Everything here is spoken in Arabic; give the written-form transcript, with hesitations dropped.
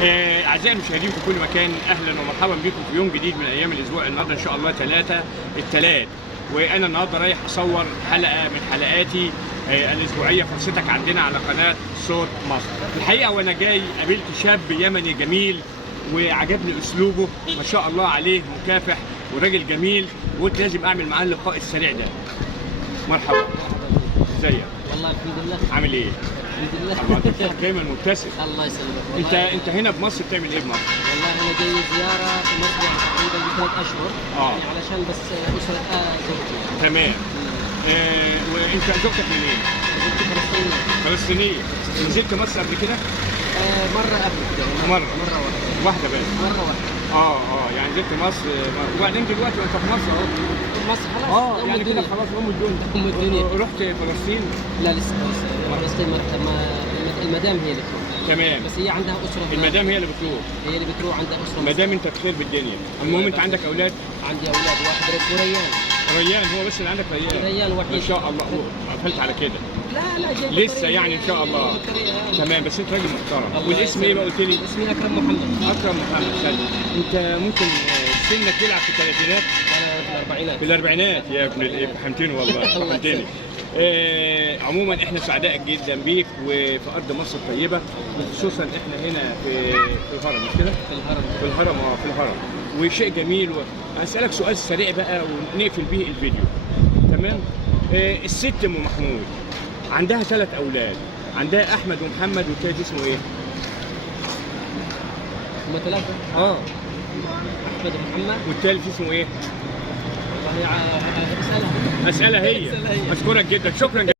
أعزائي المشاهدين في كل مكان، أهلا ومرحبا بكم في يوم جديد من أيام الأسبوع. النهارده إن شاء الله الثلاث، وأنا النهارده رايح أصور حلقة من حلقاتي الأسبوعية فرصتك عندنا على قناة صوت مصر. الحقيقة وأنا جاي قابلت شاب يمني جميل وعجبني أسلوبه ما شاء الله عليه، مكافح وراجل جميل، وقلت لازم أعمل معاه اللقاء السريع ده. مرحبا. ازيك؟ والله الحمد لله. عامل إيه؟ الحمد لله. الله دايما مبتسم. الله يسلمك. انت هنا بمصر بتعمل ايه بمصر؟ والله انا جاي زياره في مصر يعني تقريبا ب3 اشهر. يعني علشان بس اسره زوجتي. تمام. وانت زوجتك منين؟ زوجتي فلسطينيه. فلسطينيه. نزلت مصر قبل كده؟ مره قبل كده. مره واحده بس. مره واحده. يعني نزلت مصر وبعدين دلوقتي انت في مصر اهو. مصر خلاص. يعني كده خلاص ام الدنيا. رحت فلسطين؟ لا لسه فلسطين المدام هي اللي تروح. تمام. بس هي عندها اسره. المدام هي اللي بتروح. هي اللي بتروح، عندها اسره. مدام انت بخير بالدنيا. المهم انت عندك اولاد؟ عندي اولاد، واحد اسمه ريان. ريان هو بس اللي عندك؟ ريان وحيد. ما شاء الله. قفلت على كده؟ لا جاي لسه يعني ان شاء الله. تمام. بس انت راجل محترم. والاسم ايه بقى قلت لي؟ اسمي اكرم محمد. اكرم محمد. انت ممكن سنك يلعب في الثلاثينات؟ انا في الاربعينات. في الاربعينات يا ابن الايه، فهمتني والله. فهمتني. عموما احنا سعداء جدا بيك وفي ارض مصر الطيبه، وخصوصا احنا هنا في الهرم، مش كده؟ في الهرم. في الهرم. وشيء جميل. هسألك سؤال سريع بقى ونقفل به الفيديو. تمام؟ الست ام محمود عندها 3 اولاد، عندها احمد ومحمد، والثالث اسمه ايه؟ هم 3. احمد ومحمد. والثالث اسمه ايه؟ والله اسالها هي. اشكرك جدا، شكرا جدا.